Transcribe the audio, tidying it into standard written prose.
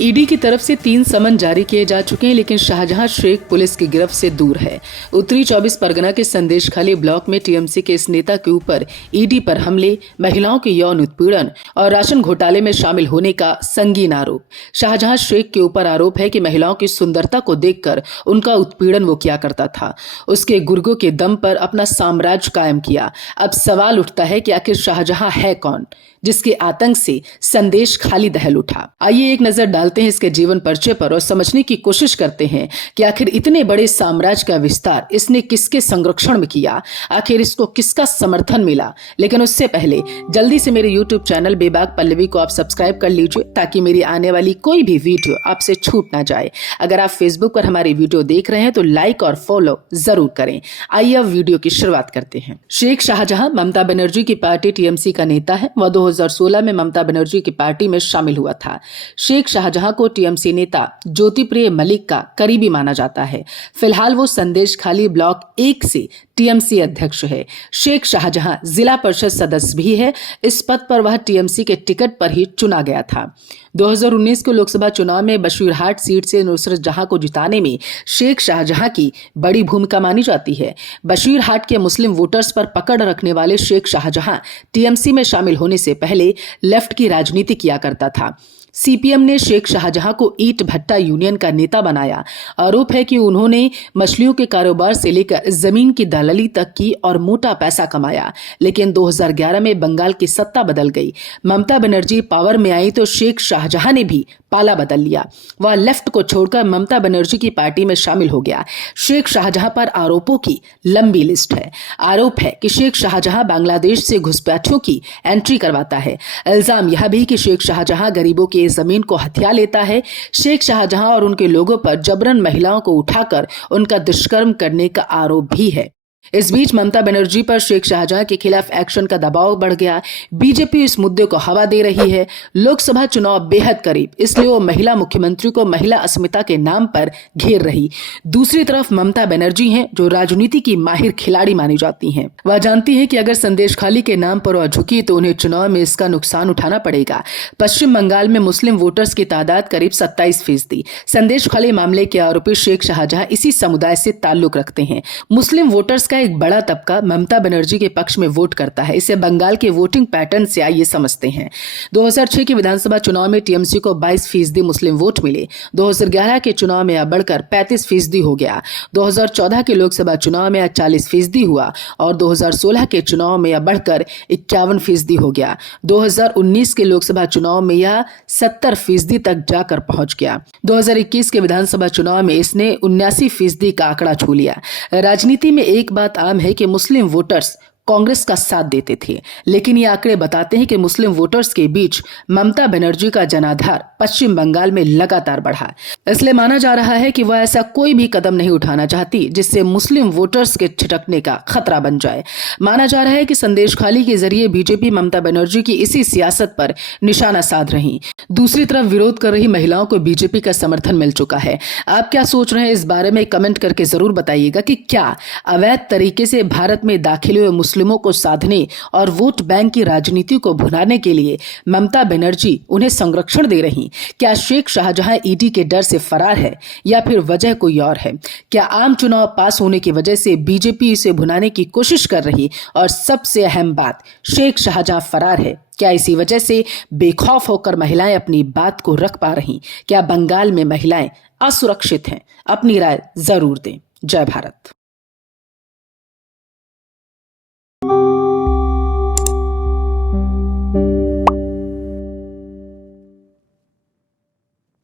ED की तरफ से 3 समन जारी किए जा चुके हैं, लेकिन शाहजहां शेख पुलिस की गिरफ्त से दूर है। उत्तरी 24 परगना के संदेशखाली ब्लॉक में टीएमसी के इस नेता के ऊपर ईडी पर हमले, महिलाओं के यौन उत्पीड़न और राशन घोटाले में शामिल होने का संगीन आरोप। शाहजहां शेख के ऊपर आरोप है कि महिलाओं की सुंदरता को देखकर उनका उत्पीड़न वो किया करता था, उसके गुर्गों के दम पर अपना साम्राज्य कायम किया। अब सवाल उठता है कि आखिर शाहजहां है कौन, जिसके आतंक से संदेश खाली दहल उठा। आइए एक नजर डालते हैं इसके जीवन परिचय पर और समझने की कोशिश करते हैं कि आखिर इतने बड़े साम्राज्य का विस्तार इसने किसके संरक्षण में किया, आखिर इसको किसका समर्थन मिला। लेकिन उससे पहले जल्दी से मेरे YouTube चैनल बेबाक पल्लवी को आप सब्सक्राइब कर लीजिए, ताकि मेरी आने वाली कोई भी वीडियो आपसे छूट ना जाए। अगर आप फेसबुक पर हमारी वीडियो देख रहे हैं तो लाइक और फॉलो जरूर करें। आइए अब वीडियो की शुरुआत करते हैं। शेख शाहजहां ममता बनर्जी की पार्टी टीएमसी का नेता है। वह 2016 में ममता बनर्जी की पार्टी में शामिल हुआ था। शेख शाहजहां को टीएमसी नेता ज्योतिप्रिय मलिक का करीबी माना जाता है। फिलहाल वो संदेशखाली ब्लॉक 1 से टीएमसी अध्यक्ष है। शेख शाहजहां जिला परिषद सदस्य भी है। इस पद पर वह टीएमसी के टिकट पर ही चुना गया था। 2019 के लोकसभा चुनाव में बशीरहाट सीट से नुसरत जहां को जिताने में शेख शाहजहां की बड़ी भूमिका मानी जाती है। बशीरहाट के मुस्लिम वोटर्स पर पकड़ रखने वाले शेख शाहजहां टीएमसी में शामिल होने से पहले लेफ्ट की राजनीति किया करता था। सीपीएम ने शेख शाहजहां को ईंट भट्टा यूनियन का नेता बनाया। आरोप है कि उन्होंने मछलियों के कारोबार से लेकर जमीन की दलाली तक की और मोटा पैसा कमाया। लेकिन 2011 में बंगाल की सत्ता बदल गई। ममता बनर्जी पावर में आई तो शेख शाहजहां ने भी पाला बदल लिया। वह लेफ्ट को छोड़कर ममता बनर्जी की पार्टी में शामिल हो गया। शेख शाहजहां पर आरोपों की लंबी लिस्ट है। आरोप है कि शेख शाहजहां बांग्लादेश से घुसपैठियों की एंट्री करवाता है। इल्जाम यह भी कि शेख शाहजहां गरीबों की जमीन को हथिया लेता है। शेख शाहजहां और उनके लोगों पर जबरन महिलाओं को उठाकर उनका दुष्कर्म करने का आरोप भी है। इस बीच ममता बनर्जी पर शेख शाहजहां के खिलाफ एक्शन का दबाव बढ़ गया। बीजेपी इस मुद्दे को हवा दे रही है। लोकसभा चुनाव बेहद करीब, इसलिए वो महिला मुख्यमंत्री को महिला अस्मिता के नाम पर घेर रही। दूसरी तरफ ममता बनर्जी हैं, जो राजनीति की माहिर खिलाड़ी मानी जाती हैं। वह जानती है कि अगर संदेशखाली के नाम पर वह झुकी तो उन्हें चुनाव में इसका नुकसान उठाना पड़ेगा। पश्चिम बंगाल में मुस्लिम वोटर्स की तादाद करीब 27%। संदेशखाली मामले के आरोपी शेख शाहजहां इसी समुदाय से ताल्लुक रखते हैं। मुस्लिम वोटर्स एक बड़ा तबका ममता बनर्जी के पक्ष में वोट करता है। इसे बंगाल के वोटिंग पैटर्न से आइए समझते हैं। 2006 के विधानसभा चुनाव में टीएमसी को 22% मुस्लिम वोट मिले। 2011 के चुनाव में यह बढ़कर 35% हो गया। 2014 के लोकसभा चुनाव में यह 40% हुआ और 2016 के चुनाव में यह बढ़कर 51% हो गया। 2019 के लोकसभा चुनाव में यह 70% तक जाकर पहुंच गया। 2021 के विधानसभा चुनाव में इसने 79% का आंकड़ा छू लिया। राजनीति में एक बात आम है कि मुस्लिम वोटर्स कांग्रेस का साथ देते थे, लेकिन ये आंकड़े बताते हैं कि मुस्लिम वोटर्स के बीच ममता बनर्जी का जनाधार पश्चिम बंगाल में लगातार बढ़ा। इसलिए माना जा रहा है कि वह ऐसा कोई भी कदम नहीं उठाना चाहती जिससे मुस्लिम वोटर्स के छिटकने का खतरा बन जाए। माना जा रहा है कि संदेशखाली के जरिए बीजेपी ममता बनर्जी की इसी सियासत पर निशाना साध रही। दूसरी तरफ विरोध कर रही महिलाओं को बीजेपी का समर्थन मिल चुका है। आप क्या सोच रहे हैं इस बारे में कमेंट करके जरूर बताइएगा कि क्या अवैध तरीके से भारत में दाखिल हुए मुस्लिमों को साधने और वोट बैंक की राजनीति को भुनाने के लिए ममता बनर्जी उन्हें संरक्षण दे रही? क्या शेख शाहजहां ईडी के डर से फरार है या फिर वजह कोई और है? क्या आम चुनाव पास होने की वजह से बीजेपी इसे भुनाने की कोशिश कर रही? और सबसे अहम बात, शेख शाहजहां फरार है, क्या इसी वजह से बेखौफ होकर महिलाएं अपनी बात को रख पा रही? क्या बंगाल में महिलाएं असुरक्षित हैं? अपनी राय जरूर दें। जय भारत।